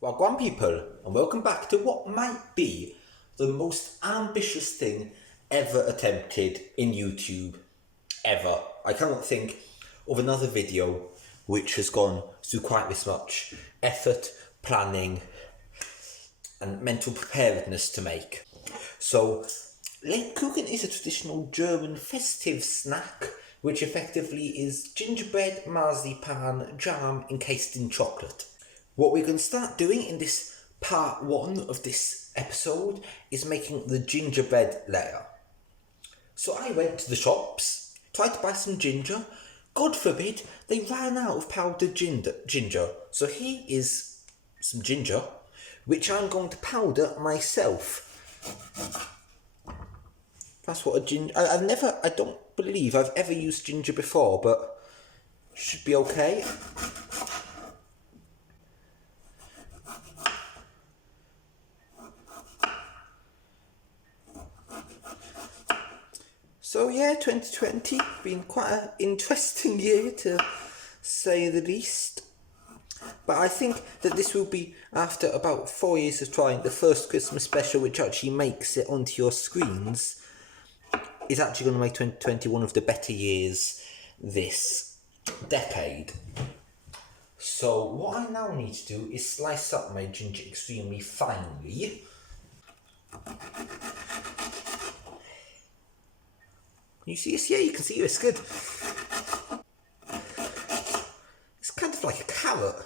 Wagwan people, and welcome back to what might be the most ambitious thing ever attempted in YouTube, ever. I cannot think of another video which has gone through quite this much effort, planning, and mental preparedness to make. So, Lebkuchen is a traditional German festive snack, which effectively is gingerbread, marzipan, jam encased in chocolate. What we're going to start doing in this part one of this episode is making the gingerbread layer. So I went to the shops, tried to buy some ginger. God forbid, they ran out of powdered ginger. So here is some ginger, which I'm going to powder myself. That's what a ginger... I don't believe I've ever used ginger before, but should be okay. So yeah, 2020, been quite an interesting year to say the least. But I think that this will be, after about 4 years of trying, the first Christmas special which actually makes it onto your screens, is actually going to make 2020 one of the better years this decade. So what I now need to do is slice up my ginger extremely finely. Can you see this? Yeah, you can see this, good. It's kind of like a carrot,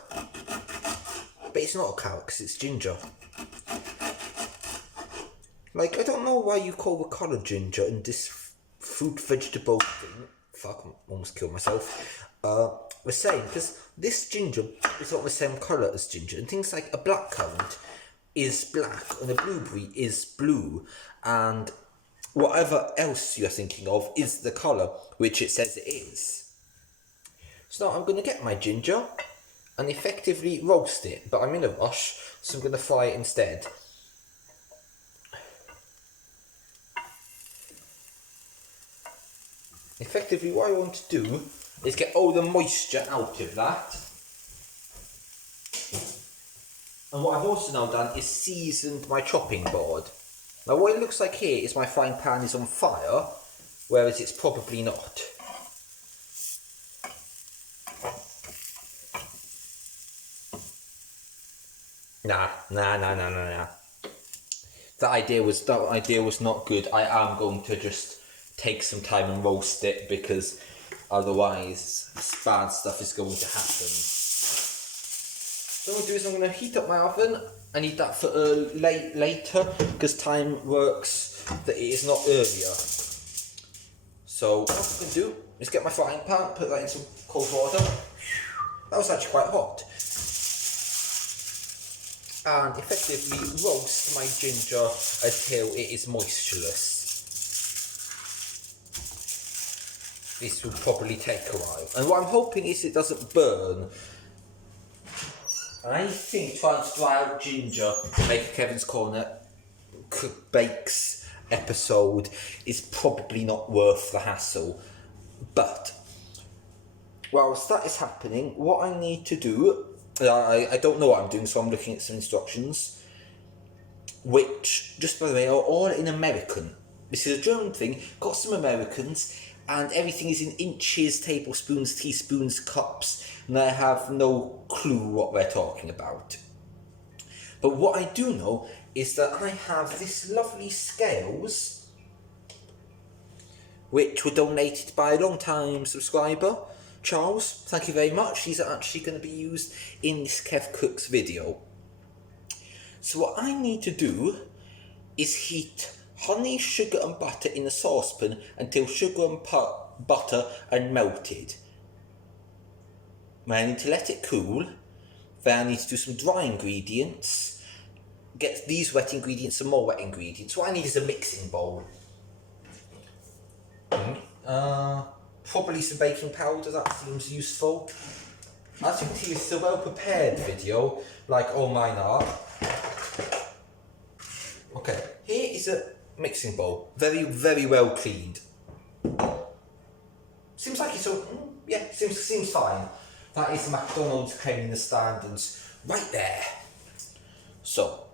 but it's not a carrot because it's ginger. Like, I don't know why you call the colour ginger and this fruit vegetable thing, fuck, I almost killed myself, the same, because this ginger is not the same colour as ginger, and things like a blackcurrant is black and a blueberry is blue, and whatever else you're thinking of is the colour which it says it is. So now I'm going to get my ginger and effectively roast it, but I'm in a rush, so I'm going to fry it instead. Effectively what I want to do is get all the moisture out of that. And what I've also now done is seasoned my chopping board. Now what it looks like here is my frying pan is on fire, whereas it's probably not. Nah. That idea was not good. I am going to just take some time and roast it, because otherwise bad stuff is going to happen. So what I'm going to do is I'm going to heat up my oven. I need that for later, because time works that it is not earlier. So what I'm going to do is get my frying pan, put that in some cold water. That was actually quite hot. And effectively roast my ginger until it is moistureless. This will probably take a while. And what I'm hoping is it doesn't burn. I think trying to dry out ginger to make a Kevin's Corner Bakes episode is probably not worth the hassle. But whilst that is happening, what I need to do, I don't know what I'm doing, so I'm looking at some instructions, which, just by the way, are all in American. This is a German thing, got some Americans, and everything is in inches, tablespoons, teaspoons, cups, and I have no clue what they're talking about. But what I do know is that I have this lovely scales, which were donated by a long-time subscriber, Charles. Thank you very much. These are actually going to be used in this Kev Cooks video. So what I need to do is heat honey, sugar and butter in a saucepan until sugar and butter are melted. Then I need to let it cool. Then I need to do some dry ingredients. Get these wet ingredients, some more wet ingredients. What I need is a mixing bowl. Probably some baking powder, that seems useful. As you can see, it's a well prepared video, like all mine are. Okay, here is a mixing bowl, very, very well cleaned. Seems like it's all, yeah, seems fine. That is McDonald's claiming the standards right there. So,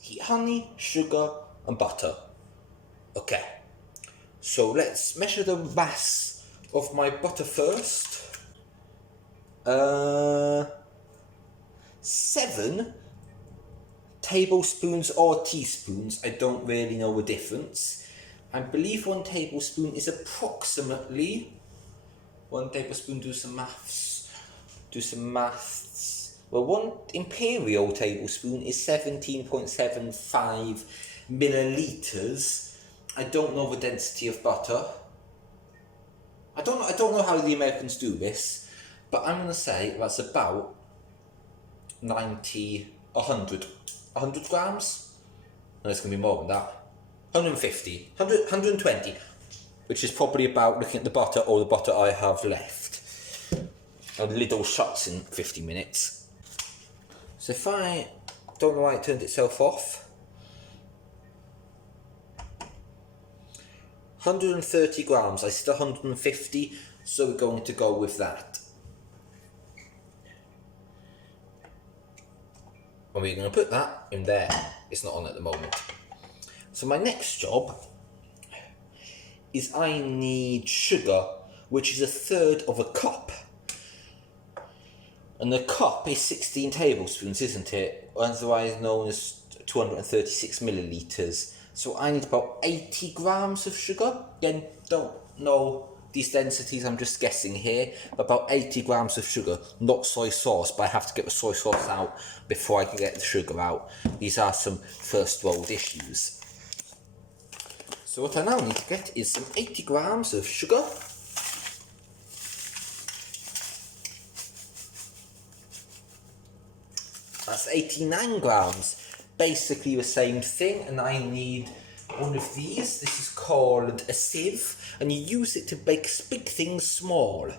heat honey, sugar and butter. Okay, so let's measure the mass of my butter first. 7 tablespoons or teaspoons, I don't really know the difference. I believe 1 tablespoon is approximately 1 tablespoon, do some maths. Well, 1 imperial tablespoon is 17.75 milliliters. I don't know the density of butter. I don't know how the Americans do this, but I'm gonna say that's about 100 grams. No, it's gonna be more than that. 150, 120, which is probably about, looking at the butter, or the butter I have left. And the lid all shuts in 50 minutes. So if I don't know why it turned itself off. 130 grams, I said 150, so we're going to go with that. And we're going to put that in there. It's not on at the moment. So my next job is I need sugar, which is 1/3 of a cup. And the cup is 16 tablespoons, isn't it? Otherwise known as 236 milliliters. So I need about 80 grams of sugar. Again, don't know these densities, I'm just guessing here. About 80 grams of sugar, not soy sauce, but I have to get the soy sauce out before I can get the sugar out. These are some first world issues. So what I now need to get is some 80 grams of sugar. That's 89 grams. Basically the same thing, and I need one of these. This is called a sieve, and you use it to make big things small.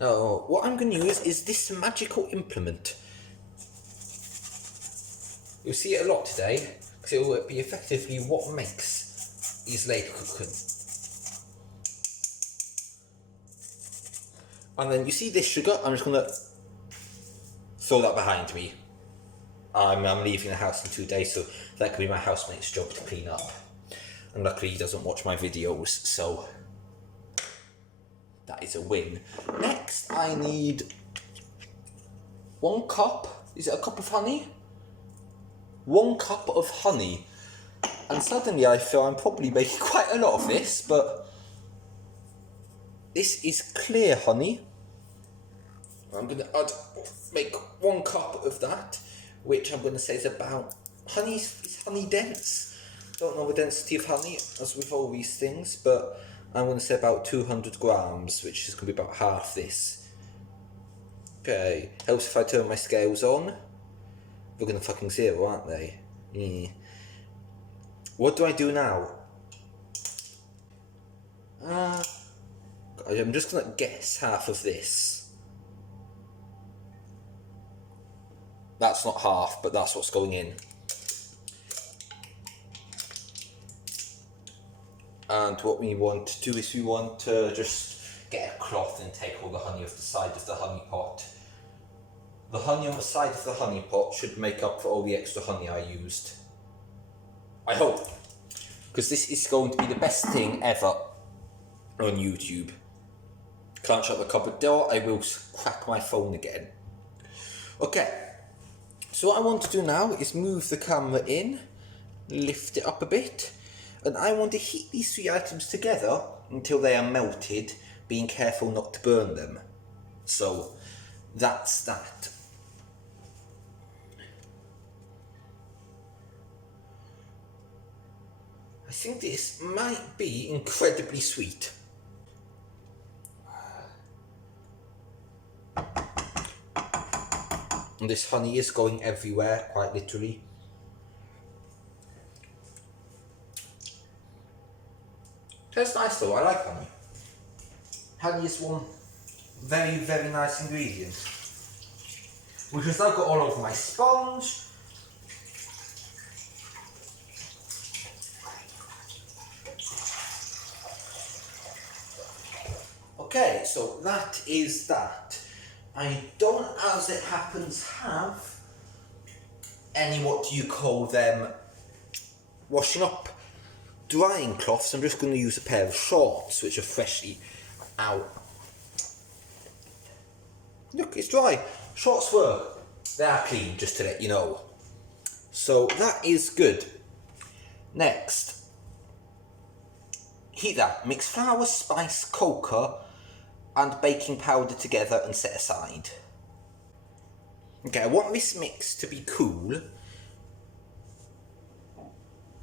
Now, what I'm going to use is this magical implement. You'll see it a lot today, because it will be effectively what makes these ladle cooking. And then you see this sugar, I'm just going to throw that behind me. I'm leaving the house in 2 days, so that could be my housemate's job to clean up. And luckily he doesn't watch my videos, so that is a win. Next, I need 1 cup. Is it a cup of honey? 1 cup of honey. And suddenly I feel I'm probably making quite a lot of this, but this is clear honey. I'm going to make 1 cup of that, which I'm going to say is about, is honey dense? Don't know the density of honey, as with all these things, but I'm going to say about 200 grams, which is going to be about half this. Okay, helps if I turn my scales on. They're going to fucking 0, aren't they? What do I do now? I'm just going to guess half of this. That's not half, but that's what's going in. And what we want to do is we want to just get a cloth and take all the honey off the side of the honey pot. The honey on the side of the honey pot should make up for all the extra honey I used. I hope. Because this is going to be the best thing ever on YouTube. Can't shut the cupboard door, I will crack my phone again. Okay. So what I want to do now is move the camera in, lift it up a bit, and I want to heat these 3 items together until they are melted, being careful not to burn them. So that's that. I think this might be incredibly sweet. And this honey is going everywhere, quite literally. Tastes nice though, I like honey. Honey is one very, very nice ingredient. Which has now got all over my sponge. Okay, so that is that. I don't, as it happens, have any, what do you call them, washing up drying cloths. I'm just going to use a pair of shorts which are freshly out. Look, it's dry. Shorts work. They are clean, just to let you know. So that is good. Next, heat that. Mix flour, spice, cocoa and baking powder together and set aside. Okay, I want this mix to be cool,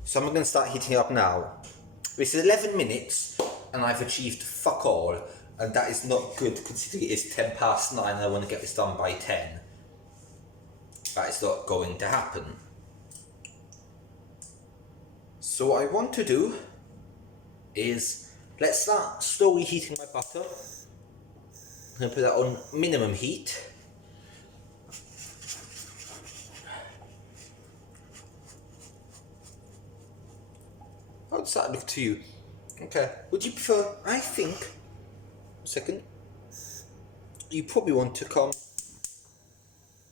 so I'm going to start heating it up now. This is 11 minutes and I've achieved fuck all, and that is not good considering it is 10 past 9 and I want to get this done by 10. That is not going to happen. So what I want to do is, let's start slowly heating my butter. I'm going to put that on minimum heat. How does that look to you? Okay, would you prefer, I think, a second, you probably want to come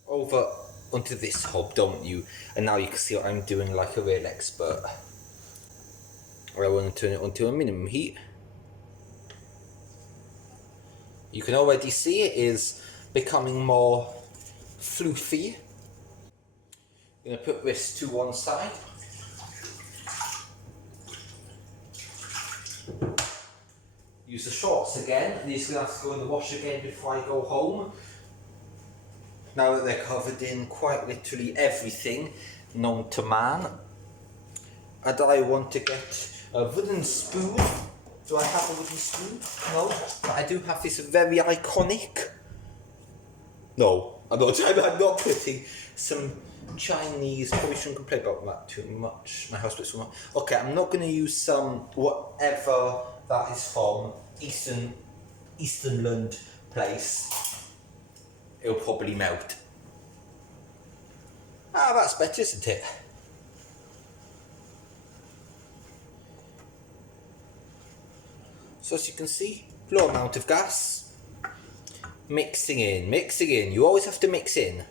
over onto this hob, don't you? And now you can see what I'm doing like a real expert. I want to turn it onto a minimum heat. You can already see it is becoming more floofy. I'm going to put this to one side. Use the shorts again. These are going to have to go in the wash again before I go home. Now that they're covered in quite literally everything known to man. And I want to get a wooden spoon. Do I have a wooden spoon? No. But I do have this very iconic... No, I'm not putting some Chinese... Probably shouldn't complain about that too much. My house puts so much. Okay, I'm not going to use some... whatever that is from. Easternland place. It'll probably melt. Ah, that's better, isn't it? So as you can see, low amount of gas. Mixing in. You always have to mix in.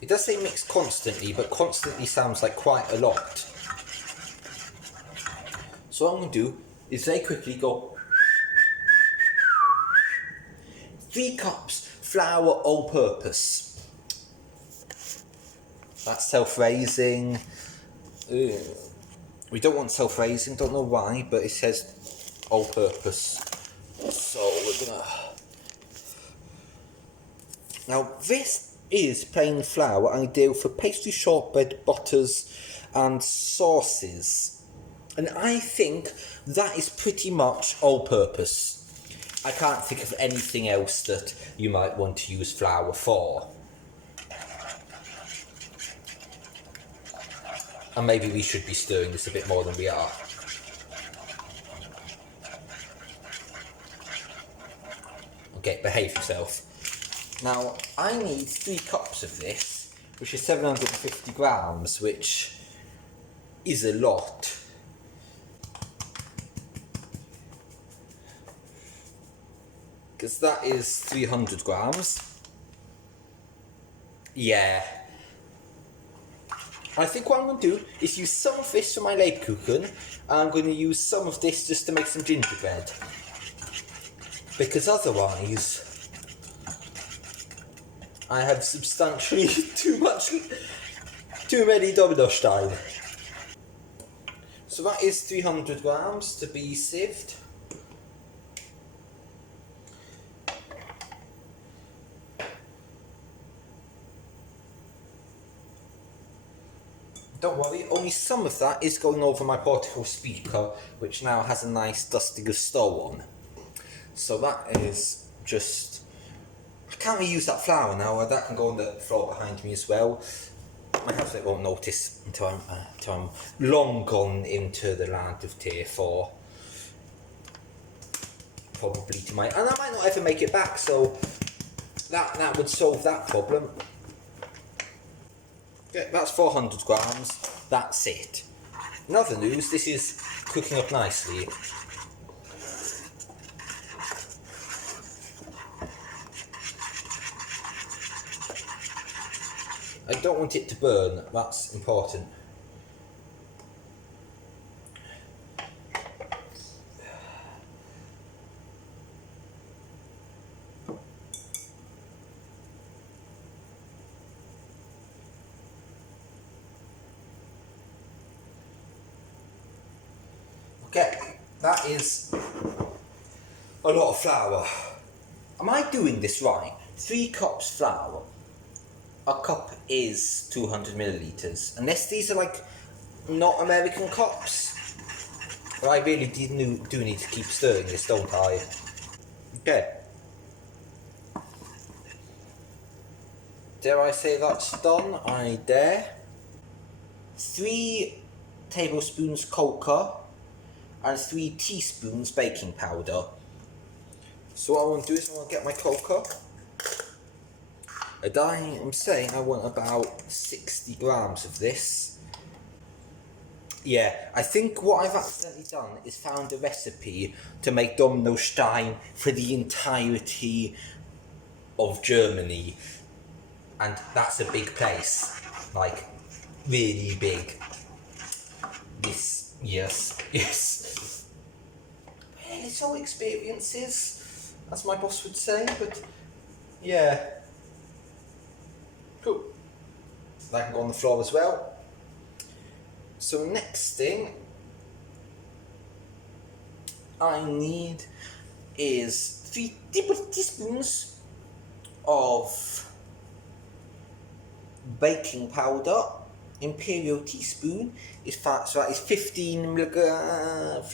It does say mix constantly, but constantly sounds like quite a lot. So what I'm going to do is very quickly go 3 cups flour all-purpose. That's self-raising. We don't want self-raising, don't know why, but it says all-purpose. So we're gonna... Now this is plain flour, ideal for pastry, shortbread, butters and sauces. And I think that is pretty much all-purpose. I can't think of anything else that you might want to use flour for. And maybe we should be stirring this a bit more than we are. Okay, behave yourself. Now, I need 3 cups of this, which is 750 grams, which is a lot. Because that is 300 grams. Yeah. I think what I'm going to do is use some of this for my Lebkuchen, and I'm going to use some of this just to make some gingerbread. Because otherwise, I have substantially too many Dominostein. So that is 300 grams to be sieved. Don't worry, only some of that is going over my portable speaker, which now has a nice dusty Gusto on. So that is just... I can't really use that flour now, that can go on the floor behind me as well. My housemate won't notice until I'm long gone into the land of tier 4. Probably to my... And I might not ever make it back, so that would solve that problem. Yeah, that's 400 grams, that's it. In other news, this is cooking up nicely. I don't want it to burn, that's important. Okay, that is a lot of flour. Am I doing this right? 3 cups flour. A cup is 200 millilitres. Unless these are like not American cups. But I really do need to keep stirring this, don't I? Okay. Dare I say that's done? I dare. 3 tablespoons cocoa and 3 teaspoons baking powder. So what I want to do is I want to get my cocoa. And I am saying I want about 60 grams of this. Yeah, I think what I've accidentally done is found a recipe to make Dominostein for the entirety of Germany. And that's a big place. Like, really big. Yes. Well, it's all experiences, as my boss would say, but yeah. Cool. That can go on the floor as well. So next thing I need is 3 tablespoons of baking powder. Imperial teaspoon is fat, so that is 15 milligrams,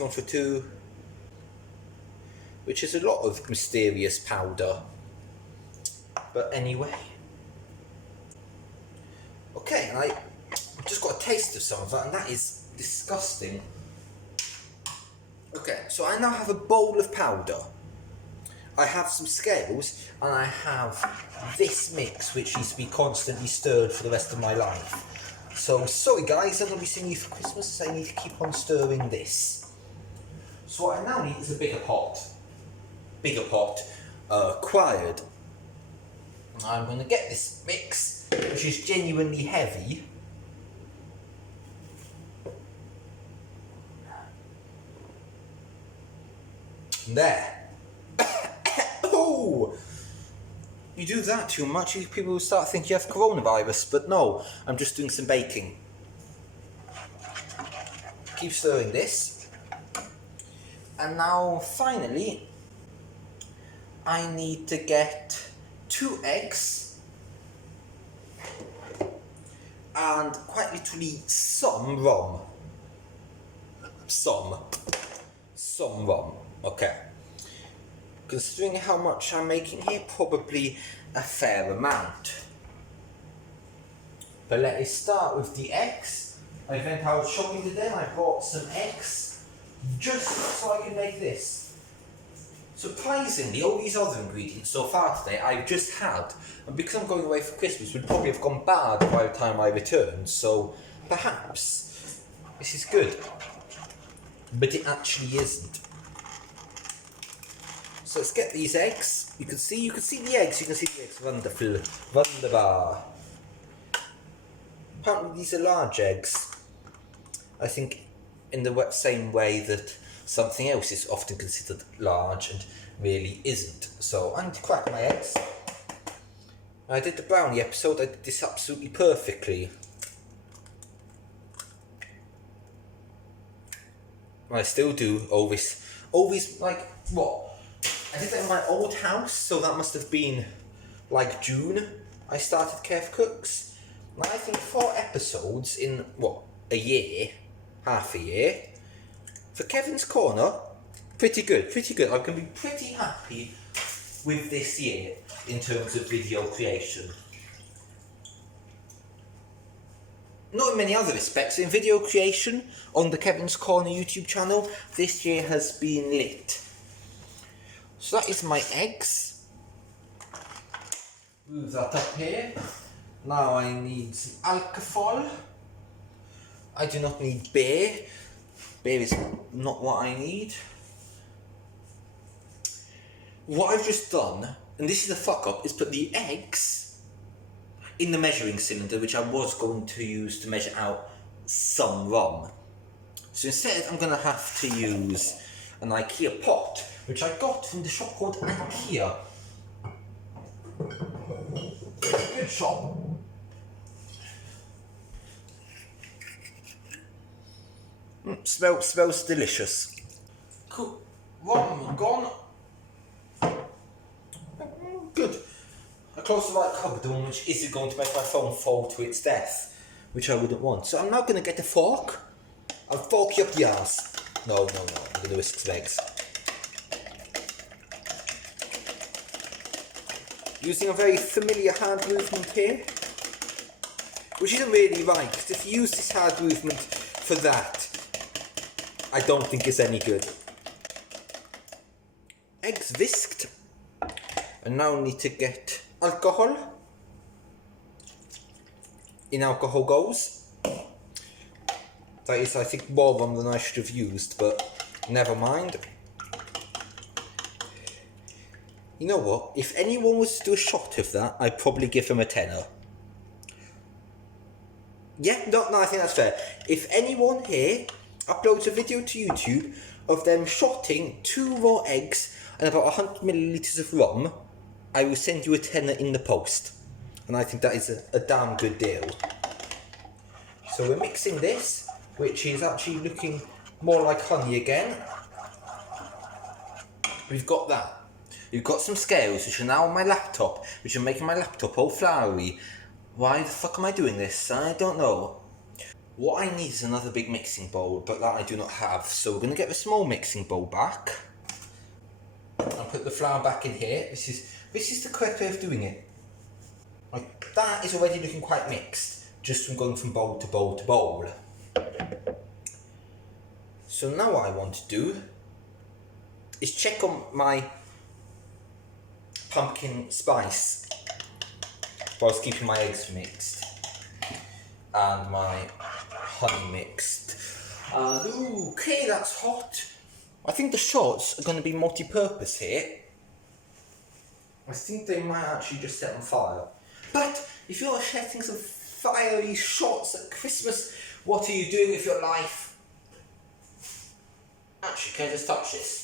1 for 2, which is a lot of mysterious powder. But anyway. Okay, and I just got a taste of some of that, and that is disgusting. Okay, so I now have a bowl of powder. I have some scales, and I have this mix, which needs to be constantly stirred for the rest of my life. So, sorry guys, I'm going to be seeing you for Christmas, so I need to keep on stirring this. So what I now need is a bigger pot. Acquired. I'm going to get this mix, which is genuinely heavy. There. Oh! You do that too much, people will start thinking you have coronavirus, but no, I'm just doing some baking. Keep stirring this. And now, finally, I need to get 2 eggs and quite literally some rum. Some rum, okay. Considering how much I'm making here, probably a fair amount. But let us start with the eggs. I went out shopping today and I bought some eggs just so I can make this. Surprisingly, all these other ingredients so far today I've just had, and because I'm going away for Christmas, would probably have gone bad by the time I return, so perhaps this is good. But it actually isn't. So let's get these eggs. You can see the eggs. Wonderful. Wunderbar. Apparently these are large eggs. I think in the same way that something else is often considered large and really isn't. So I need to crack my eggs. I did the brownie episode, I did this absolutely perfectly. I still do always like, what? I did that in my old house, so that must have been like June I started Kev Cooks. And I think 4 episodes in, a year, half a year. For Kevin's Corner, pretty good. I can be pretty happy with this year in terms of video creation. Not in many other respects, in video creation on the Kevin's Corner YouTube channel, this year has been lit. So that is my eggs. Move that up here. Now I need some alcohol. I do not need beer. Beer is not what I need. What I've just done, and this is a fuck up, is put the eggs in the measuring cylinder, which I was going to use to measure out some rum. So instead I'm going to have to use an IKEA pot, which I got from the shop called IKEA. Good shop. Smells delicious. Cool. Rum gone. Good. I closed the right cupboard, the one which isn't going to make my phone fall to its death, which I wouldn't want. So I'm now going to get a fork. I'll fork you up the arse. No, I'm going to whisk some eggs. Using a very familiar hand movement here, which isn't really right, because if you use this hand movement for that, I don't think it's any good. Eggs whisked, and now need to get alcohol. In alcohol goes. That is, I think, more rum than I should have used, but never mind. You know what? If anyone was to do a shot of that, I'd probably give them a tenner. Yeah, no, I think that's fair. If anyone here uploads a video to YouTube of them shotting 2 raw eggs and about 100 millilitres of rum, I will send you a tenner in the post. And I think that is a damn good deal. So we're mixing this, which is actually looking more like honey again. We've got that. We've got some scales, which are now on my laptop, which are making my laptop all floury. Why the fuck am I doing this? I don't know. What I need is another big mixing bowl, but that I do not have. So we're going to get the small mixing bowl back. I'll put the flour back in here. This is the correct way of doing it. Like, that is already looking quite mixed, just from going from bowl to bowl to bowl. So now what I want to do is check on my pumpkin spice whilst keeping my eggs mixed and my honey mixed. Okay, that's hot. I think the shots are going to be multi-purpose here. I think they might actually just set on fire. But if you're setting some fiery shots at Christmas, what are you doing with your life? Actually, can I just touch this?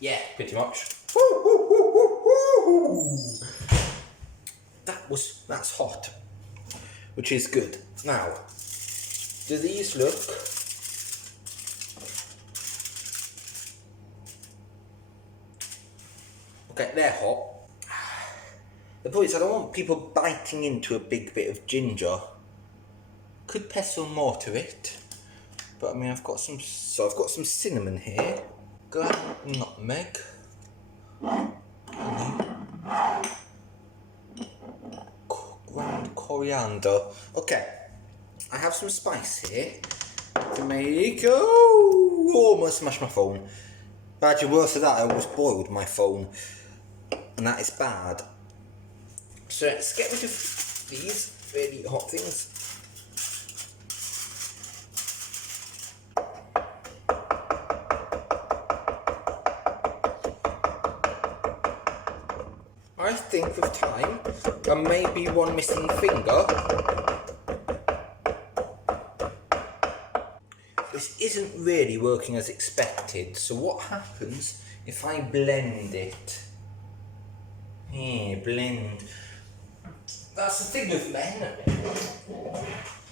Yeah, pretty much. That's hot, which is good. Now, do these look? Okay, they're hot. The point is, I don't want people biting into a big bit of ginger. Could pestle more to it, but I mean, I've got some cinnamon here. Ground nutmeg, ground coriander. Okay, I have some spice here to make. Oh, almost smashed my phone. Actually, worse than that, I almost boiled my phone, and that is bad. So let's get rid of these really hot things. I think with time, and maybe one missing finger, this isn't really working as expected. So what happens if I blend it? Here, blend. That's the thing with men.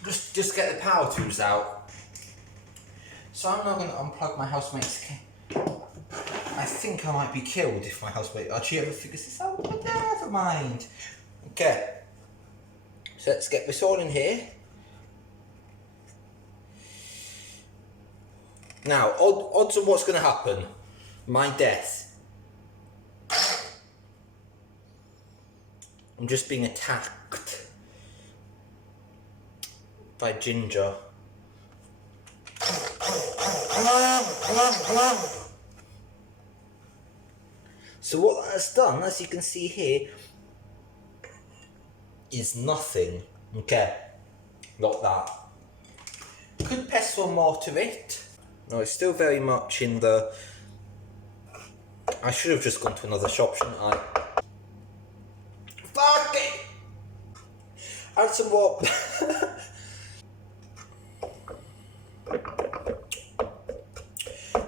Just get the power tools out. So I'm now going to unplug my housemate's cable. I think I might be killed if my housemate actually ever figures this out, but never mind. Okay, so let's get this all in here. Now, odds on what's going to happen. My death. I'm just being attacked by ginger. So what that has done, as you can see here, is nothing. Okay, not that. Could pestle more to it. No, it's still very much in the... I should have just gone to another shop, shouldn't I? Add some more.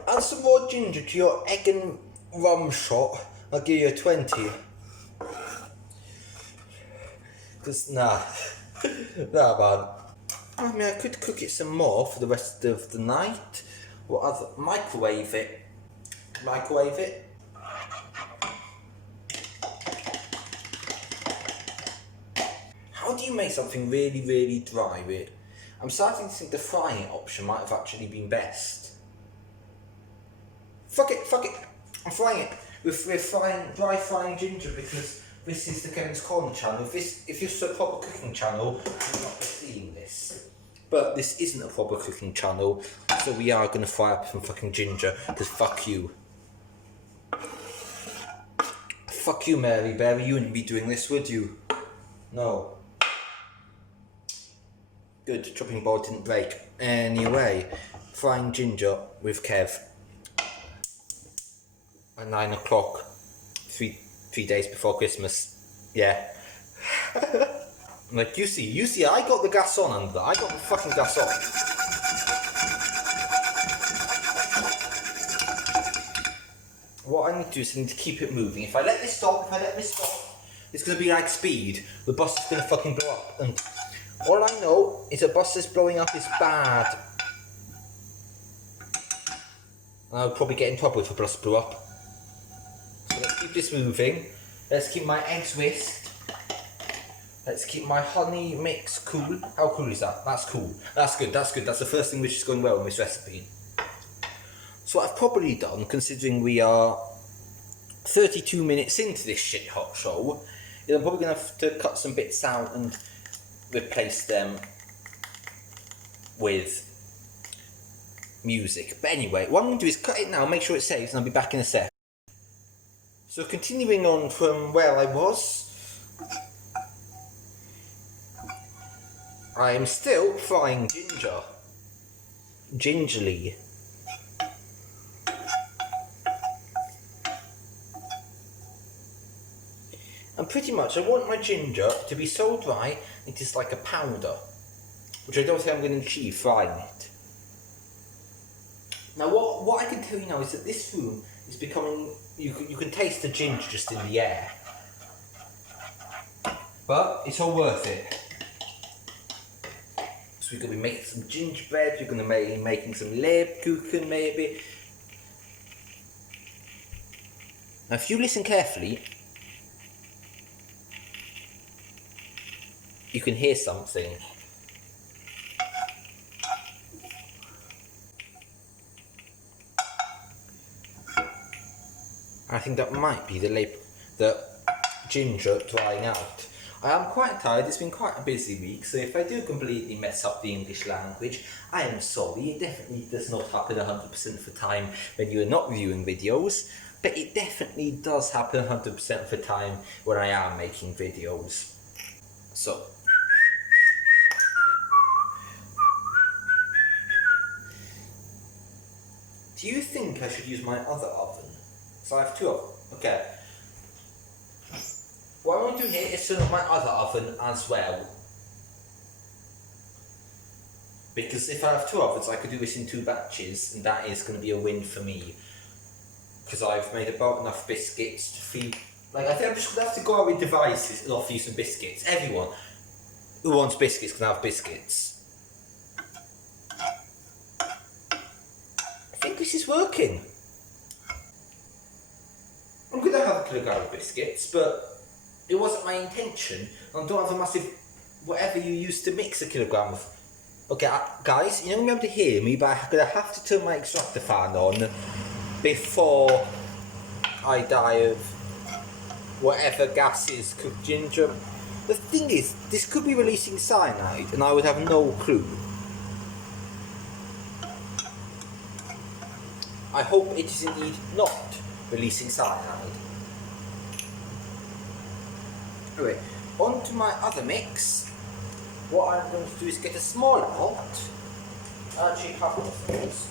Add some more ginger to your egg and rum shot. I'll give you a 20. Cause nah, nah man. I mean, I could cook it some more for the rest of the night. What other? Microwave it. Microwave it. How do you make something really, really dry with it? I'm starting to think the frying option might have actually been best. Fuck it, I'm frying it. We're frying, dry frying ginger because this is the Kevin's Corner channel. If this is a proper cooking channel, you're not seeing this. But this isn't a proper cooking channel, so we are going to fry up some fucking ginger, because fuck you. Fuck you, Mary Berry, you wouldn't be doing this, would you? No. Good, chopping board didn't break. Anyway, frying ginger with Kev at 9 o'clock, three days before Christmas. Yeah. Like, you see, I got the gas on under that. I got the fucking gas on. What I need to do is I need to keep it moving. If I let this stop, it's going to be like Speed. The bus is going to fucking blow up. And all I know is a bus that's blowing up is bad. And I'll probably get in trouble if a bus blew up. So let's keep this moving. Let's keep my eggs whisked. Let's keep my honey mix cool. How cool is that? That's cool. That's good. That's the first thing which is going well in this recipe. So what I've probably done, considering we are 32 minutes into this shit hot show, is I'm probably going to have to cut some bits out and replace them with music. But anyway, what I'm going to do is cut it now, make sure it saves, and I'll be back in a sec. So continuing on from where I was, I am still frying ginger. Gingerly. And pretty much I want my ginger to be so dry it is like a powder, which I don't think I'm going to achieve frying it. Now what I can tell you now is that this room is becoming, you can taste the ginger just in the air. But it's all worth it. So we're going to be making some gingerbread, we're going to be making some Lebkuchen maybe. Now if you listen carefully, you can hear something. I think that might be the ginger drying out. I am quite tired, it's been quite a busy week, so if I do completely mess up the English language, I am sorry. It definitely does not happen 100% of the time when you are not viewing videos, but it definitely does happen 100% of the time when I am making videos. So, do you think I should use my other oven? So I have two of them. Okay. What I want to do here is turn on my other oven as well. Because if I have two ovens, I could do this in 2 batches, and that is going to be a win for me. Because I've made about enough biscuits to feed. Like, I think I'm just going to have to go out with devices and offer you some biscuits. Everyone who wants biscuits can have biscuits. I think this is working. I'm going to have a kilogram of biscuits, but it wasn't my intention. I don't have a massive whatever you use to mix a kilogram of. Okay, guys, you're not going to be able to hear me, but I'm going to have to turn my extractor fan on before I die of whatever gases cooked ginger. The thing is, this could be releasing cyanide, and I would have no clue. I hope it is indeed not releasing cyanide. Anyway, on to my other mix. What I'm going to do is get a smaller pot. I actually have one of those.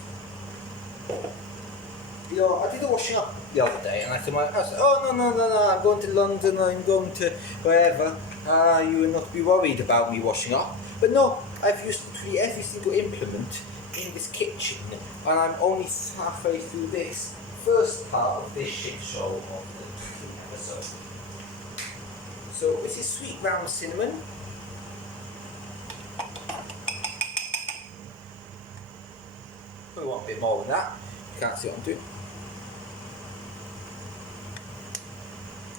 You know, I did the washing up the other day, and I said, oh no, I'm going to London, I'm going to wherever, You will not be worried about me washing up. But no, I've used literally every single implement in this kitchen, and I'm only halfway through this first part of this shit show of the cooking episode. So this is sweet ground cinnamon. I want a bit more than that. You can't see what I'm doing.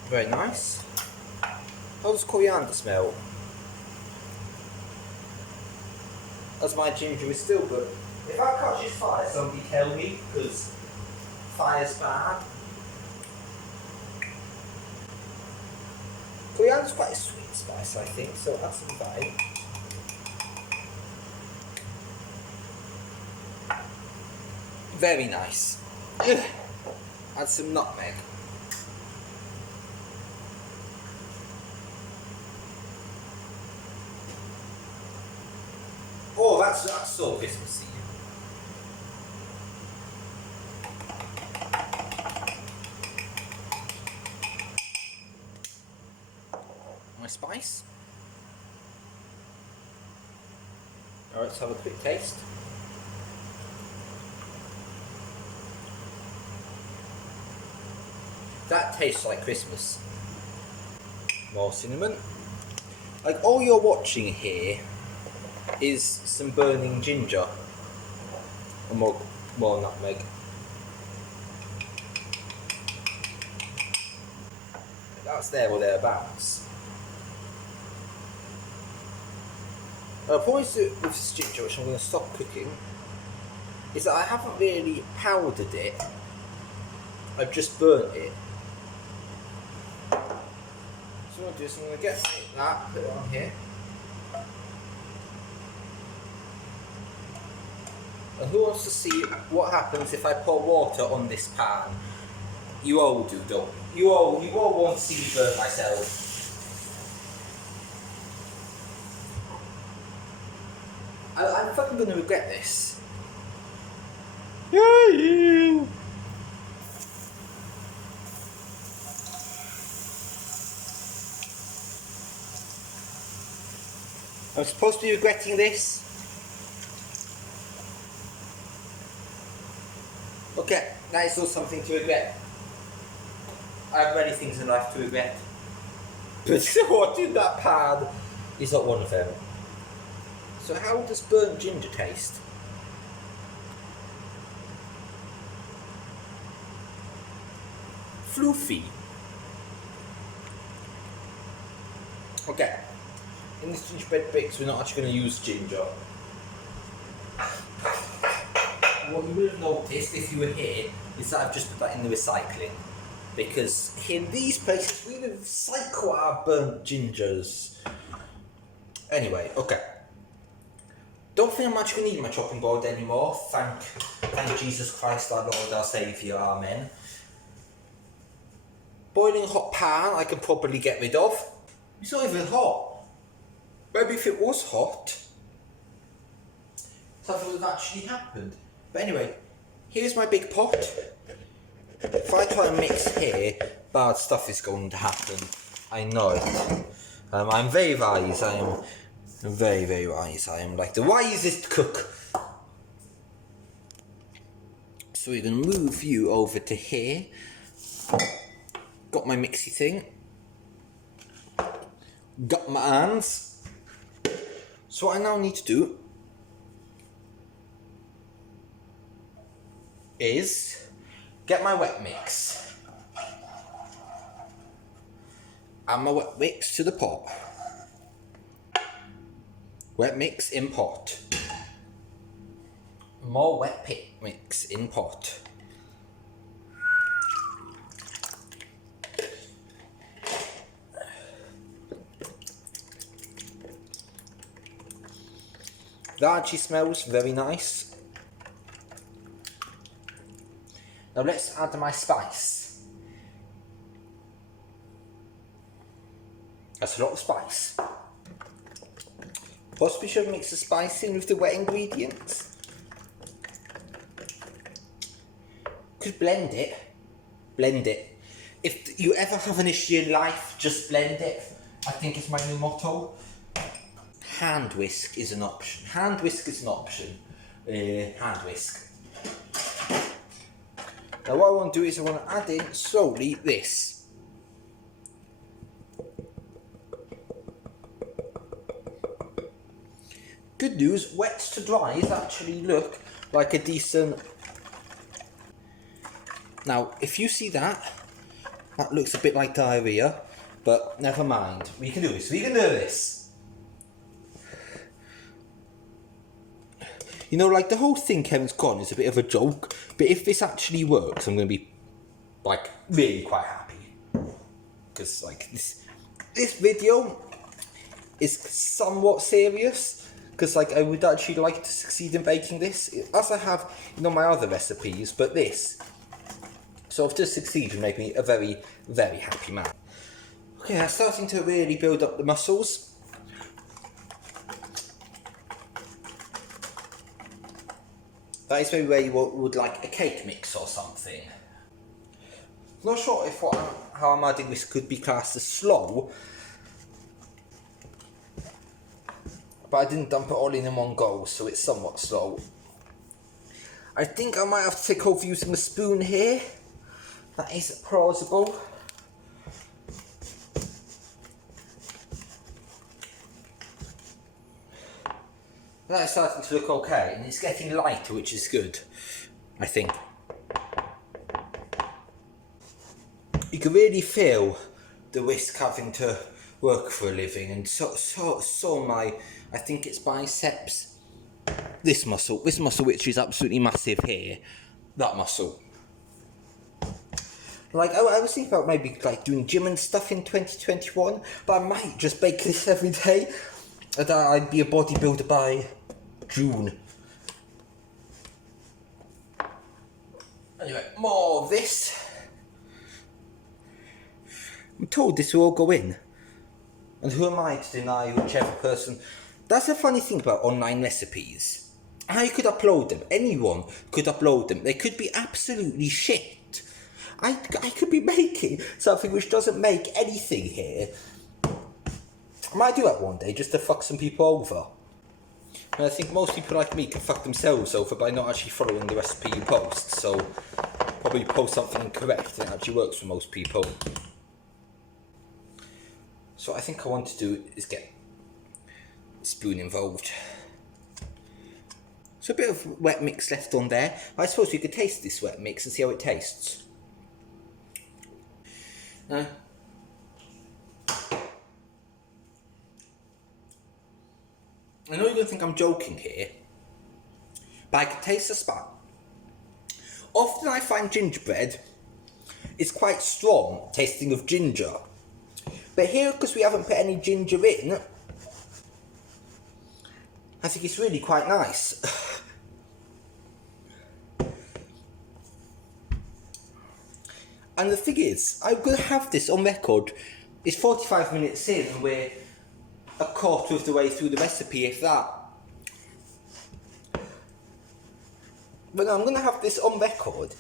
Very nice. How does coriander smell? As my ginger is still good. If I catch fire, somebody tell me, because fire's bad. Coriander's quite a sweet spice, I think, so that's fine. Very nice. Ugh. Add some nutmeg. Oh, that's so Christmassy. My spice. Alright, let's have a quick taste. That tastes like Christmas. More cinnamon. Like, all you're watching here is some burning ginger. And more nutmeg. That's there or thereabouts. The point with this ginger, which I'm going to stop cooking, is that I haven't really powdered it. I've just burnt it. So what I'm going to do is I'm going to get that, put it on here. And who wants to see what happens if I pour water on this pan? You all do, don't you? You all want to see me burn myself. I'm fucking going to regret this. Yeah. I'm supposed to be regretting this. Okay, that is not something to regret. I have many things in life to regret. But what in that pan is not one of them. So how does burnt ginger taste? Floofy. Okay. In this gingerbread mix, we're not actually going to use ginger. What you will have noticed if you were here is that I've just put that in the recycling. Because in these places we recycle our burnt gingers. Anyway, okay. Don't think I'm actually going to need my chopping board anymore. Thank Jesus Christ, our Lord, our Saviour, Amen. Boiling hot pan I can probably get rid of. It's not even hot. Maybe if it was hot, something would have actually happened. But anyway, here's my big pot. If I try and mix here, bad stuff is going to happen. I know it. I'm very wise. I am very, very wise. I am like the wisest cook. So we're going to move you over to here. Got my mixy thing. Got my hands. So what I now need to do is get my wet mix. Add my wet mix to the pot. Wet mix in pot. More wet mix in pot. That actually smells very nice. Now let's add my spice. That's a lot of spice. Possibly should mix the spice in with the wet ingredients. Could blend it. Blend it. If you ever have an issue in life, just blend it. I think is my new motto. Hand whisk is an option. Hand whisk is an option. Hand whisk. Now what I want to do is I want to add in slowly this. Good news, wet to dries actually look like a decent... Now, if you see that, that looks a bit like diarrhea, but never mind. We can do this, we can do this. You know, like the whole thing Kevin's gone is a bit of a joke, but if this actually works, I'm going to be, like, really quite happy. Because, like, this video is somewhat serious. Because like I would actually like to succeed in baking this, as I have, you know, my other recipes, but this sort of does succeed and make me a very, very happy man. Okay, I'm starting to really build up the muscles. That is maybe where you would like a cake mix or something. Not sure if how I'm adding this could be classed as slow. But I didn't dump it all in one go, so it's somewhat slow. I think I might have to take over using the spoon here. That is plausible. That is starting to look okay, and it's getting lighter, which is good, I think. You can really feel the whisk having to work for a living, and so my, I think it's biceps, this muscle which is absolutely massive here, that muscle. Like I was thinking about maybe like doing gym and stuff in 2021, but I might just bake this every day, and I'd be a bodybuilder by June. Anyway, more of this. I'm told this will all go in. And who am I to deny whichever person... That's the funny thing about online recipes. How you could upload them. Anyone could upload them. They could be absolutely shit. I could be making something which doesn't make anything here. I might do that one day just to fuck some people over. And I think most people like me can fuck themselves over by not actually following the recipe you post. So probably post something incorrect and it actually works for most people. So what I think I want to do is get a spoon involved. So a bit of wet mix left on there. I suppose we could taste this wet mix and see how it tastes. I know you're going to think I'm joking here, but I can taste the spice. Often I find gingerbread is quite strong, tasting of ginger. But here, because we haven't put any ginger in, I think it's really quite nice. And the thing is, I'm going to have this on record. It's 45 minutes in and we're a quarter of the way through the recipe, if that. But no, I'm going to have this on record.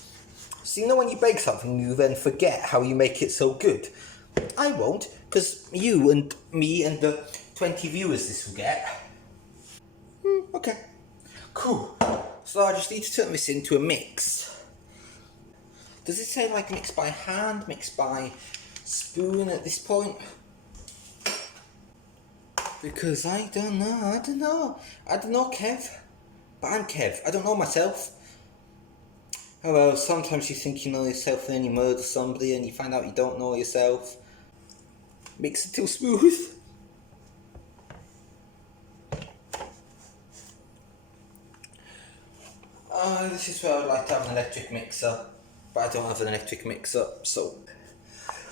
So you know when you bake something, you then forget how you make it so good. I won't, because you and me and the 20 viewers this will get. Okay, cool. So I just need to turn this into a mix. Does it say like mix by hand, mix by spoon at this point? Because I don't know, Kev. But I'm Kev, I don't know myself. Oh well, sometimes you think you know yourself and then you murder somebody and you find out you don't know yourself. Mix it till smooth. This is where I would like to have an electric mixer, but I don't have an electric mixer, so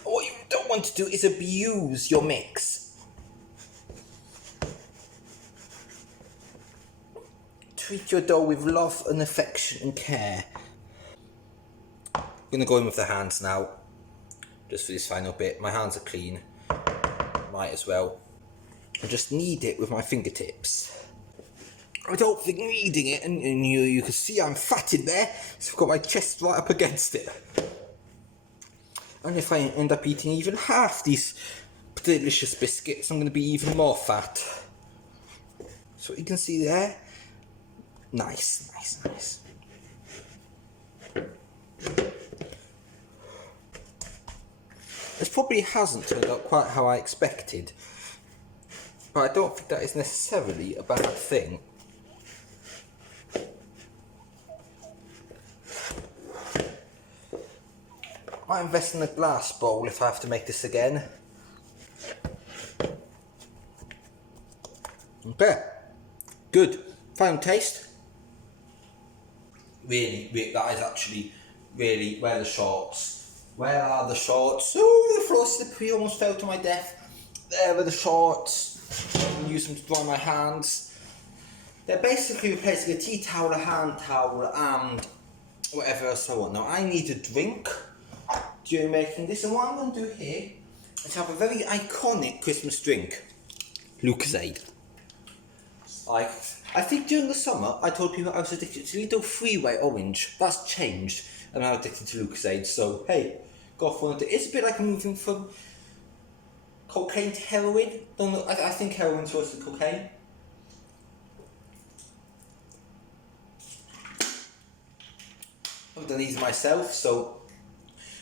what you don't want to do is abuse your mix. Treat your dough with love and affection and care. I'm going to go in with the hands now, just for this final bit. My hands are clean, might as well. I just knead it with my fingertips. I don't think kneading it, and you can see I'm fat in there, so I've got my chest right up against it. And if I end up eating even half these delicious biscuits, I'm going to be even more fat. So you can see there. Nice, nice, nice. This probably hasn't turned out quite how I expected, but I don't think that is necessarily a bad thing. I might invest in a glass bowl if I have to make this again. Okay, good. Final taste. Really, that is actually really. Where are the shorts? Where are the shorts? Oh, the floor slippery, almost fell to my death. There are the shorts. I'm gonna use them to dry my hands. They're basically replacing a tea towel, a hand towel, and whatever else I want. Now I need a drink during making this, and what I'm going to do here is have a very iconic Christmas drink, Lucozade. I think during the summer I told people I was addicted to Lido Freeway Orange. That's changed, and I'm addicted to Lucozade. So hey, go for it. It's a bit like moving from cocaine to heroin. Don't know. I think heroin's worse than cocaine. I've done these myself, so.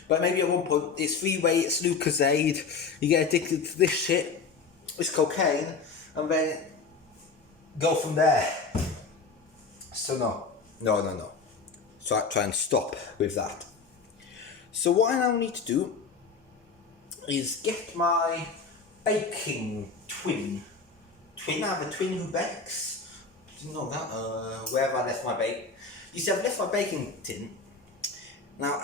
But maybe at one point it's freeway, it's Lucozade. You get addicted to this shit. It's cocaine, and then go from there. So no. So I try and stop with that. So what I now need to do is get my baking twin. I have a twin who bakes. Didn't know that. Where have I left my bake? You see, I've left my baking tin. Now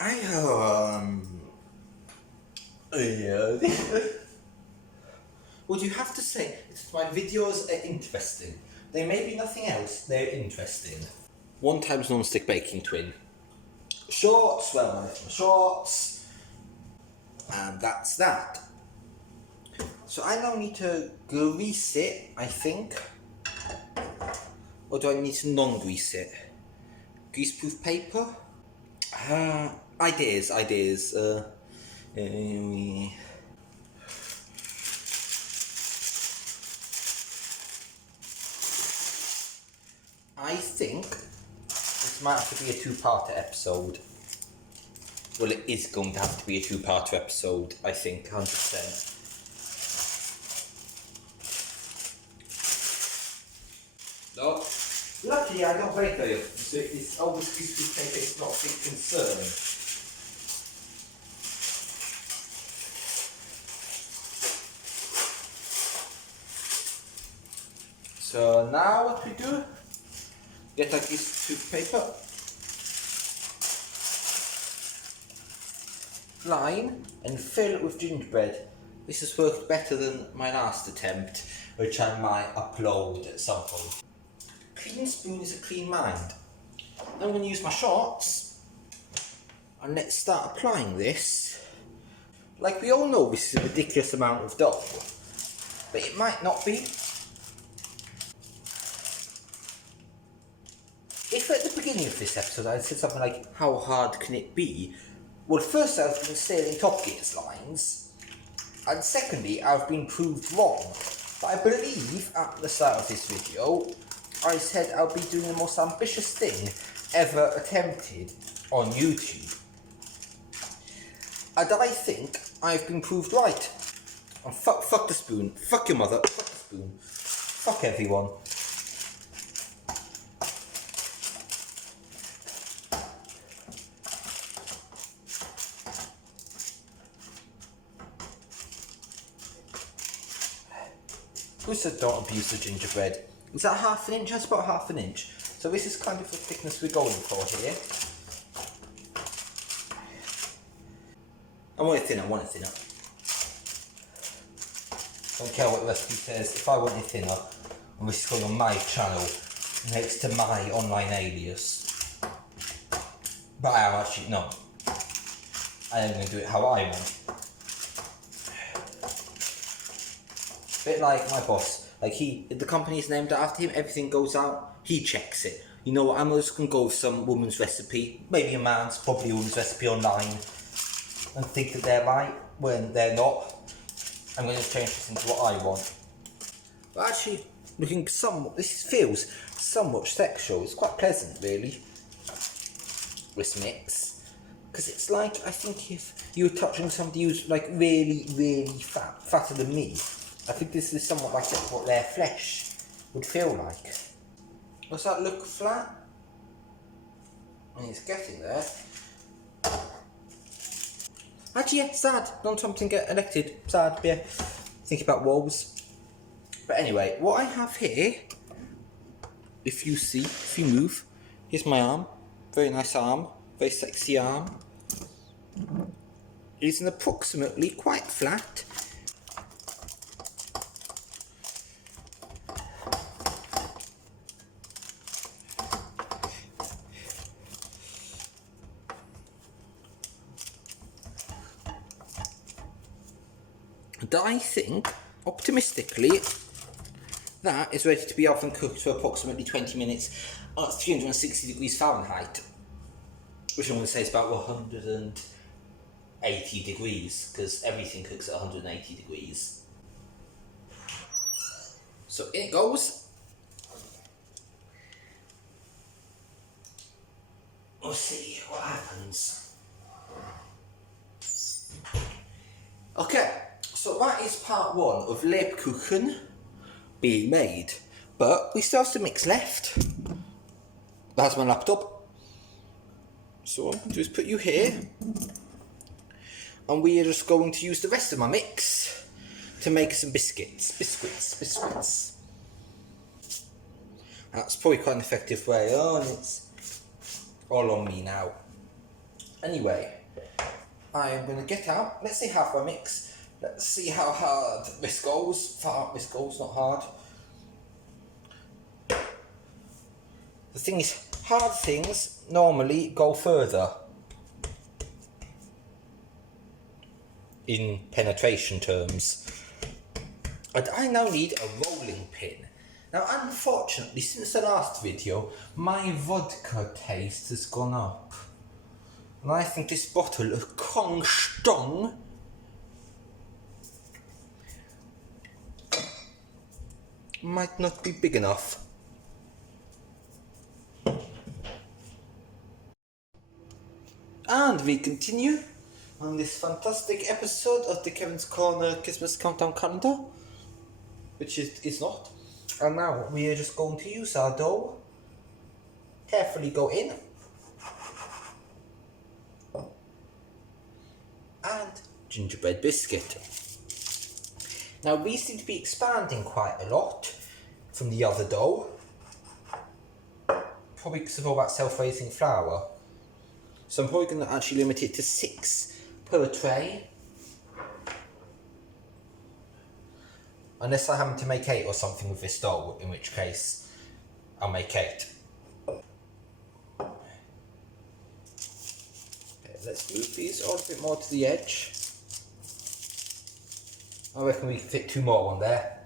what you have to say is my videos are interesting. They may be nothing else, they're interesting. 1 times non-stick baking twin. Shorts, well I left my shorts. And that's that. So I now need to grease it, I think. Or do I need to non-grease it? Greaseproof paper? Ideas. I think this might have to be a 2-parter episode. Well, it is going to have to be a 2-parter episode, I think, 100%. No. Luckily, I don't bake very often, so it's always greaseproof paper, it's not a big concern. So now what we do, get a greaseproof paper, line and fill it with gingerbread. This has worked better than my last attempt, which I might upload at some point. Clean spoon is a clean mind. Now I'm going to use my shorts and let's start applying this. Like we all know, this is a ridiculous amount of dough, but it might not be. If at the beginning of this episode I said something like, how hard can it be? Well, first I've been sailing Top Gear's lines, and secondly I've been proved wrong. But I believe at the start of this video I said I'll be doing the most ambitious thing ever attempted on YouTube. And I think I've been proved right. And fuck the spoon, fuck your mother, fuck the spoon, fuck everyone. Who said don't abuse the gingerbread? Is that 1/2 inch? That's about 1/2 inch. So this is kind of the thickness we're going for here. I want it thinner, Don't care what the recipe says. If I want it thinner, and this is going on my channel, next to my online alias. But I am actually, no. I am going to do it how I want. Bit like my boss, like the company's named after him, everything goes out, he checks it. You know what, I'm just going to go with some woman's recipe, maybe a man's, probably a woman's recipe online, and think that they're right when they're not. I'm going to change this into what I want. But actually, looking somewhat, this feels somewhat sexual. It's quite pleasant, really, this mix. Because it's like, I think if you were touching somebody who's like really, really fat, fatter than me, I think this is somewhat like what their flesh would feel like. Does that look flat? I mean, it's getting there. Actually, yeah, sad. Donald Trump didn't get elected. Sad, yeah. Think about wolves. But anyway, what I have here, if you see, if you move, here's my arm. Very nice arm. Very sexy arm. It's an approximately quite flat. And I think, optimistically, that is ready to be oven cooked for approximately 20 minutes at 360 degrees Fahrenheit. Which I'm going to say is about 180 degrees, because everything cooks at 180 degrees. So in it goes. We'll see what happens. Okay, so that is part one of Lebkuchen being made. But we still have some mix left. That's my laptop. So what I'm going to do is put you here. And we are just going to use the rest of my mix to make some biscuits. Biscuits. That's probably quite an effective way. Oh, and it's all on me now. Anyway, I am going to get out. Let's see half my mix. Let's see how hard this goes. Far this goes, not hard. The thing is, hard things normally go further in penetration terms. And I now need a rolling pin. Now, unfortunately, since the last video, my vodka taste has gone up. And I think this bottle of Kong Stong might not be big enough. And we continue on this fantastic episode of the Kevin's Corner Christmas Countdown Calendar, which is not. And now we are just going to use our dough, carefully go in, and gingerbread biscuit. Now these seem to be expanding quite a lot from the other dough, probably because of all that self-raising flour. So I'm probably going to actually limit it to 6 per tray. Unless I happen to make 8 or something with this dough, in which case I'll make 8. Okay, let's move these all a bit more to the edge. I reckon we can fit 2 more on there.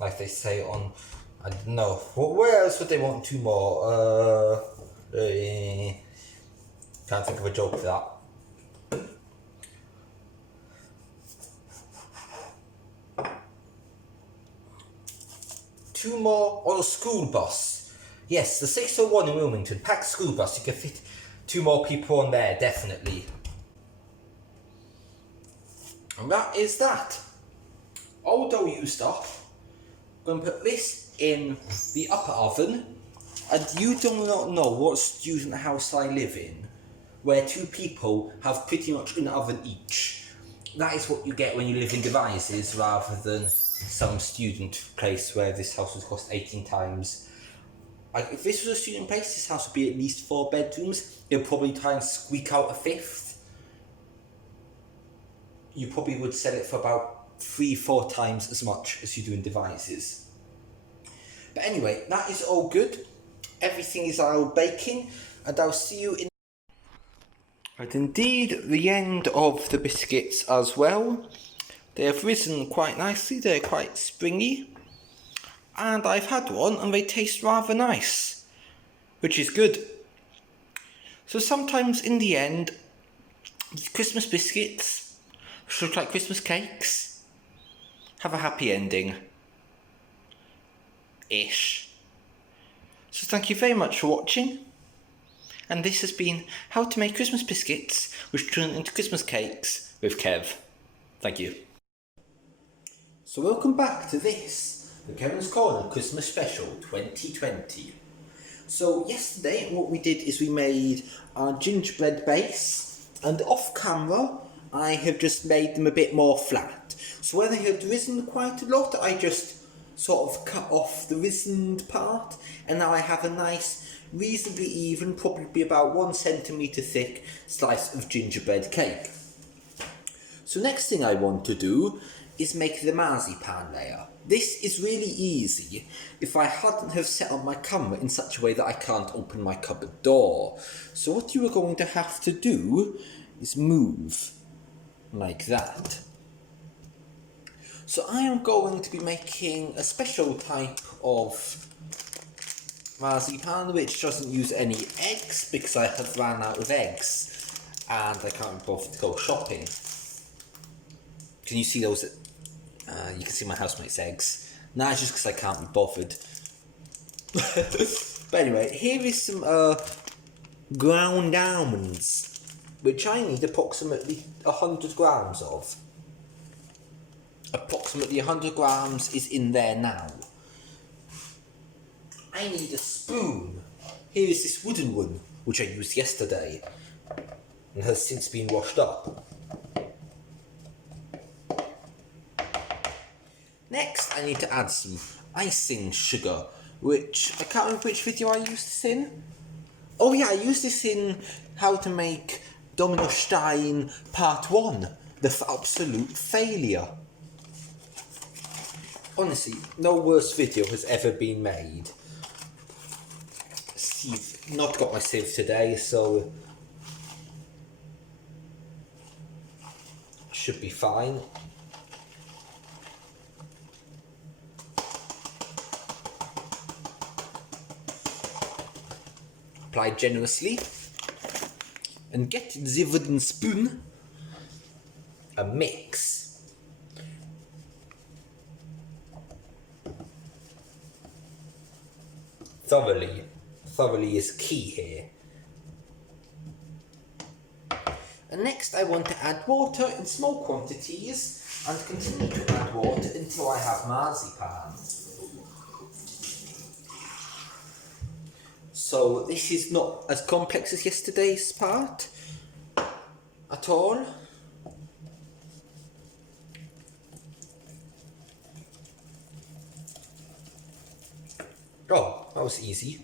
Like they say on, I don't know, where else would they want 2 more? Can't think of a joke for that. Two more on a school bus. Yes, the 601 in Wilmington, packed school bus. You can fit 2 more people on there, definitely. And that is that. All dough used up. I'm going to put this in the upper oven. And you do not know what student house I live in, where 2 people have pretty much an oven each. That is what you get when you live in devices rather than some student place where this house would cost 18 times. Like, if this was a student place, this house would be at least 4 bedrooms. You'll probably try and squeak out a 5th. You probably would sell it for about 3-4 times as much as you do in devices. But anyway, that is all good. Everything is all baking, and I'll see you in... And indeed, the end of the biscuits as well. They have risen quite nicely, they're quite springy. And I've had one and they taste rather nice, which is good. So sometimes in the end, These Christmas biscuits should look like Christmas cakes. Have a happy ending. Ish. So thank you very much for watching. And this has been how to make Christmas biscuits which turn into Christmas cakes with Kev. Thank you. So welcome back to this, the Kevin's Corner Christmas Special 2020. So yesterday what we did is we made our gingerbread base, and off camera I have just made them a bit more flat. So where they had risen quite a lot, I just sort of cut off the risen part, and now I have a nice, reasonably even, probably about 1 centimetre thick slice of gingerbread cake. So next thing I want to do is make the marzipan layer. This is really easy if I hadn't have set up my camera in such a way that I can't open my cupboard door. So what you are going to have to do is move like that. So I am going to be making a special type of marzipan which doesn't use any eggs because I have ran out of eggs and I can't be bothered to go shopping. Can you see those? You can see my housemate's eggs. Nah, it's just because I can't be bothered. But anyway, here is some ground almonds, which I need approximately 100 grams of. Approximately 100 grams is in there now. I need a spoon. Here is this wooden one, which I used yesterday and has since been washed up. Next, I need to add some icing sugar, which I can't remember which video I used this in. Oh yeah, I used this in how to make Dominostein Part 1, the absolute failure. Honestly, no worse video has ever been made. Sieve, not got my sieve today, so should be fine. Apply generously and get the wooden spoon a mix. Thoroughly is key here. And next I want to add water in small quantities and continue to add water until I have marzipan. So this is not as complex as yesterday's part at all. Oh, that was easy.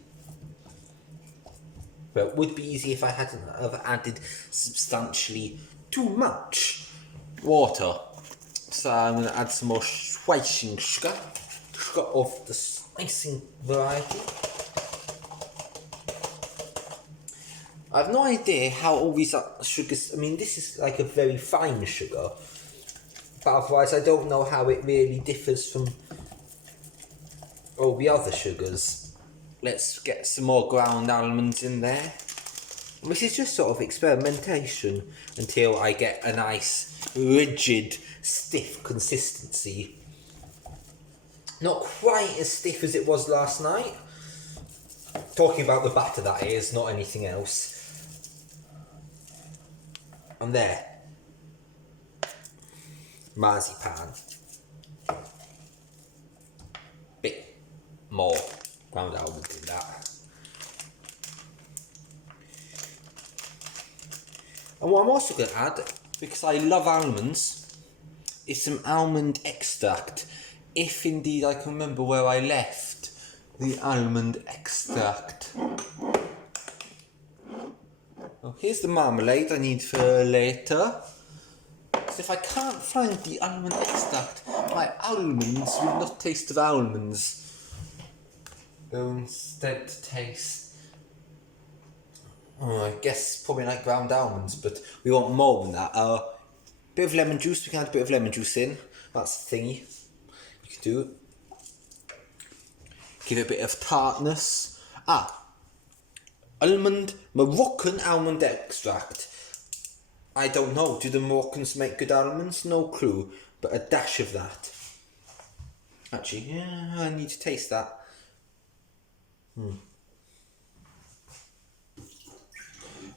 Well, it would be easy if I hadn't have added substantially too much water. So I'm going to add some more icing sugar of the icing variety. I have no idea how all these sugars, I mean this is like a very fine sugar, but otherwise I don't know how it really differs from all the other sugars. Let's get some more ground almonds in there. This is just sort of experimentation until I get a nice, rigid, stiff consistency. Not quite as stiff as it was last night. Talking about the batter, that is, not anything else. And there. Marzipan. Bit more ground almond in that. And what I'm also going to add, because I love almonds, is some almond extract. If indeed I can remember where I left the almond extract. Oh, here's the marmalade I need for later. So if I can't find the almond extract, my almonds will not taste of almonds. They'll instead taste, I guess probably like ground almonds, but we want more than that. Bit of lemon juice, we can add a bit of lemon juice in. That's the thingy you can do. Give it a bit of tartness. Moroccan almond extract. I don't know. Do the Moroccans make good almonds? No clue. But a dash of that. Actually, yeah, I need to taste that.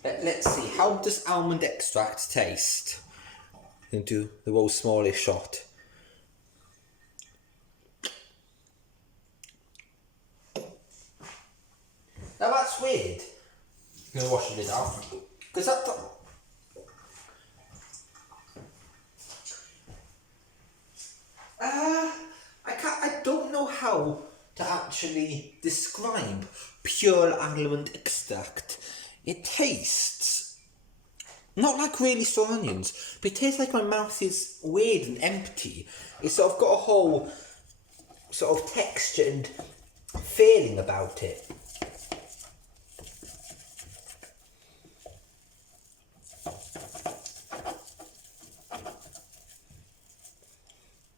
Let's see. How does almond extract taste? Into the world's smallest shot. Now that's weird. I'm gonna wash it off because that. I don't know how to actually describe pure almond extract. It tastes not like really strong onions, but it tastes like my mouth is weird and empty. It's sort of got a whole sort of texture and feeling about it.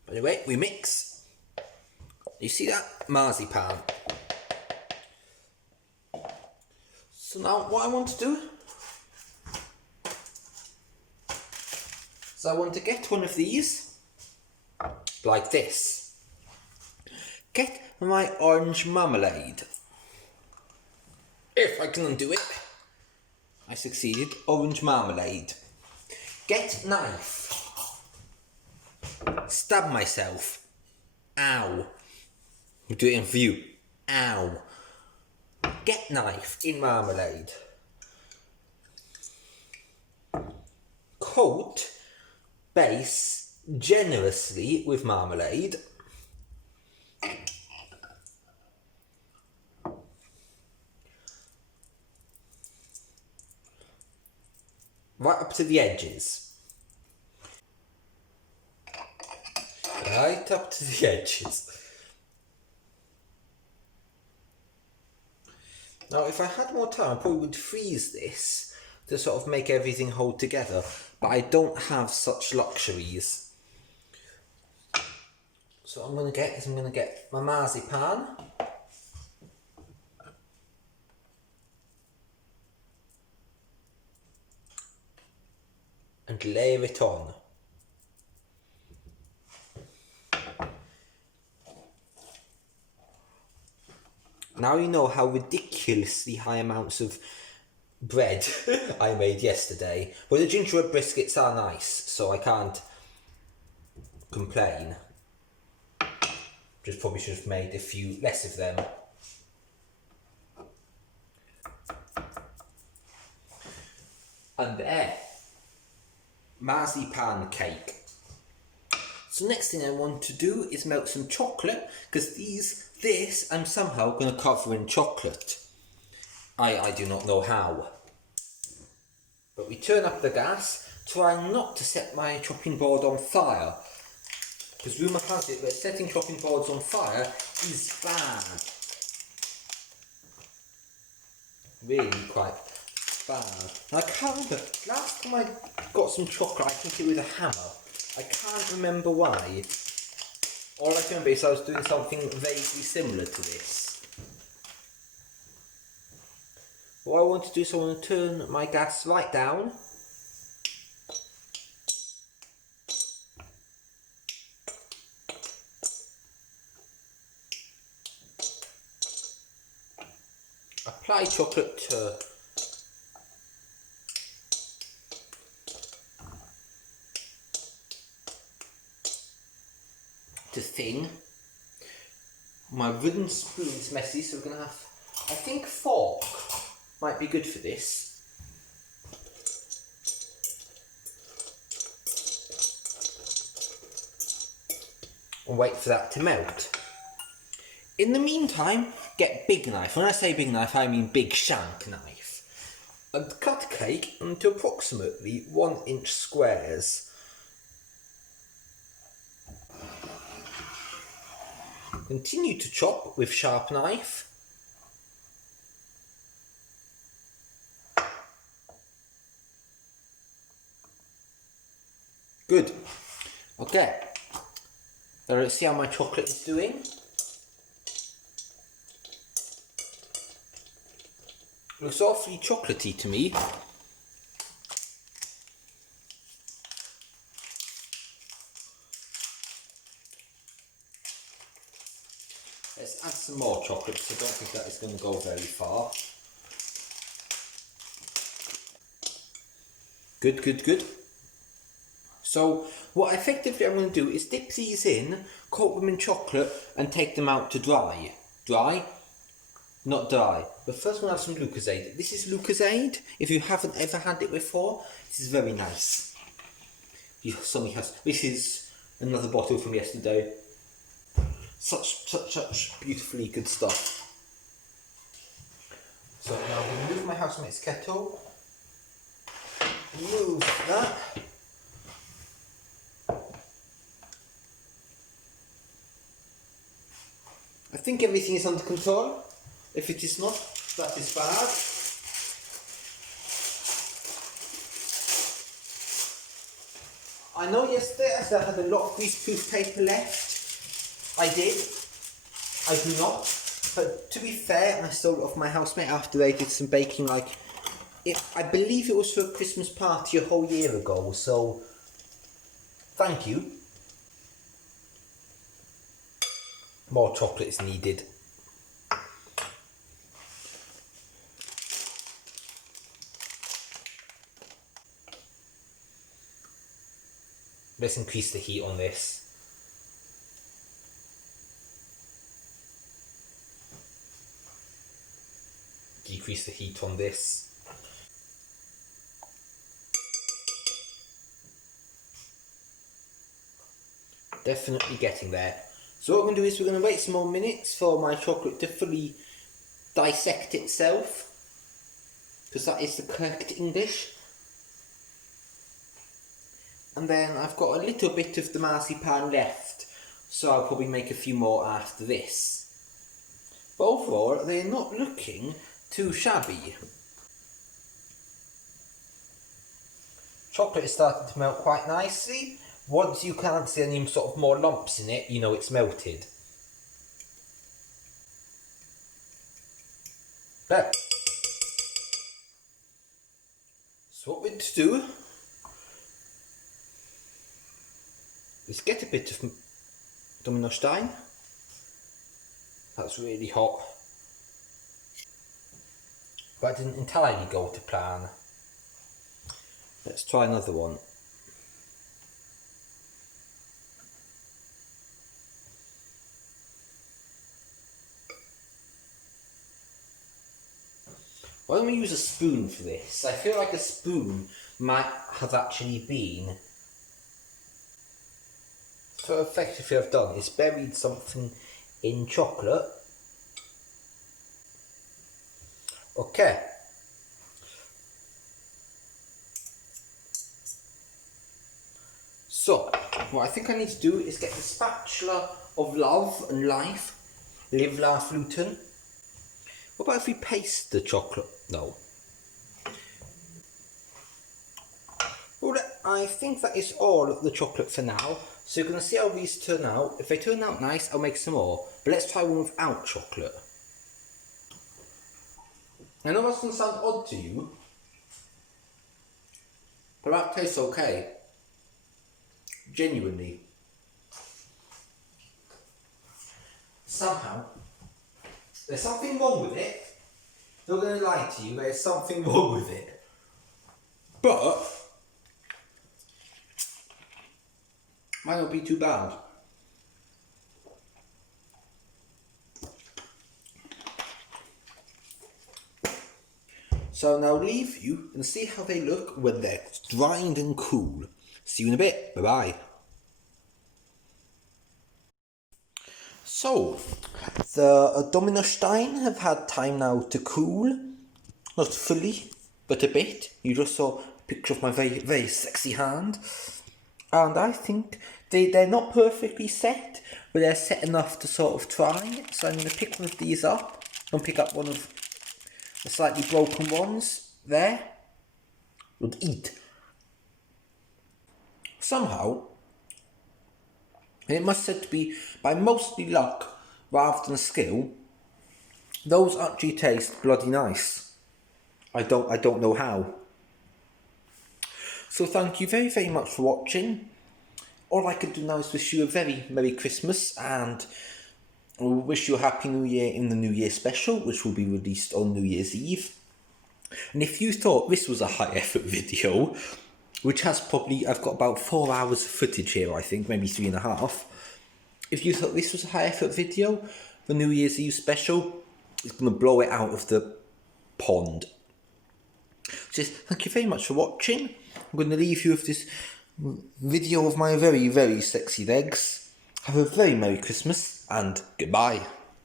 Anyway, we mix. You see that? Marzipan. So now what I want to do is I want to get one of these, like this. Get my orange marmalade. If I can undo it. I succeeded. Orange marmalade. Get knife. Stab myself. Ow. We'll do it in view. Ow. Get knife in marmalade. Coat base generously with marmalade. Right up to the edges. Right up to the edges. Now, if I had more time, I probably would freeze this to sort of make everything hold together, but I don't have such luxuries. So what I'm going to get my marzipan. And layer it on. Now you know how ridiculously high amounts of bread I made yesterday. Well, the gingerbread biscuits are nice, so I can't complain. Just probably should have made a few less of them. And there, marzipan cake. So next thing I want to do is melt some chocolate, because this I'm somehow going to cover in chocolate. I do not know how. But we turn up the gas, trying not to set my chopping board on fire. Because rumour has it that setting chopping boards on fire is bad. Really quite bad. And I can't remember, last time I got some chocolate I think it was a hammer. I can't remember why. All I can remember is I was doing something vaguely similar to this. What I want to do is I want to turn my gas right down. Apply chocolate to thin. My wooden spoon is messy, so we're going to have, I think, fork might be good for this. And wait for that to melt. In the meantime, get big knife. When I say big knife, I mean big shank knife. And cut cake into approximately 1-inch squares. Continue to chop with sharp knife. Good. Okay. Now let's see how my chocolate is doing. Looks awfully chocolatey to me. add some more chocolate, because I don't think that is going to go very far. Good, good, good. So what effectively I'm going to do is dip these in, coat them in chocolate and take them out to dry. Dry? Not dry. But first we'll have some Lucozade. This is Lucozade. If you haven't ever had it before, this is very nice. Somebody has. This is another bottle from yesterday. Such beautifully good stuff. So now we'll move my housemate's kettle. Move that. I think everything is under control. If it is not, that is bad. I know yesterday I said I had a lot of greaseproof paper left. I did. I do not. But to be fair, I stole it off my housemate after they did some baking. I believe it was for a Christmas party a whole year ago. So, thank you. More chocolate is needed. Let's increase the heat on this. Decrease the heat on this. Definitely getting there. So what we're going to do is we're going to wait some more minutes for my chocolate to fully dissect itself, because that is the correct English. And then I've got a little bit of the marzipan left, so I'll probably make a few more after this. But overall, they're not looking too shabby. Chocolate is starting to melt quite nicely. Once you can't see any sort of more lumps in it, you know it's melted. There. So what we're going to do is get a bit of Dominostein. That's really hot. But it didn't entirely go to plan. Let's try another one. Why don't we use a spoon for this? I feel like a spoon might have actually been. So effectively I've done is buried something in chocolate. Okay. So, what I think I need to do is get the spatula of love and life. Live, laugh, gluten. What about if we paste the chocolate? No. Well, I think that is all of the chocolate for now. So you're going to see how these turn out. If they turn out nice, I'll make some more. But let's try one without chocolate. I know that doesn't sound odd to you, but that tastes okay. Genuinely. Somehow, there's something wrong with it. Not going to lie to you, there's something wrong with it. But might not be too bad. So now I'll leave you and see how they look when they're dried and cool. See you in a bit. Bye bye. So, the Dominostein have had time now to cool. Not fully, but a bit. You just saw a picture of my very, very sexy hand. And I think they're not perfectly set, but they're set enough to sort of try. So I'm going to pick one of these up. I'm going to pick up one of the slightly broken ones there. And eat. Somehow, it must said to be by mostly luck rather than skill, those actually taste bloody nice. I don't know how. So thank you very, very much for watching. All I can do now is wish you a very Merry Christmas and We wish you a Happy New Year in the New Year special, which will be released on New Year's Eve. And if you thought this was a high effort video, which has probably, I've got about 4 hours of footage here, I think, maybe 3.5. If you thought this was a high effort video, the New Year's Eve special is going to blow it out of the pond. Just thank you very much for watching. I'm going to leave you with this video of my very, very sexy legs. Have a very Merry Christmas and goodbye.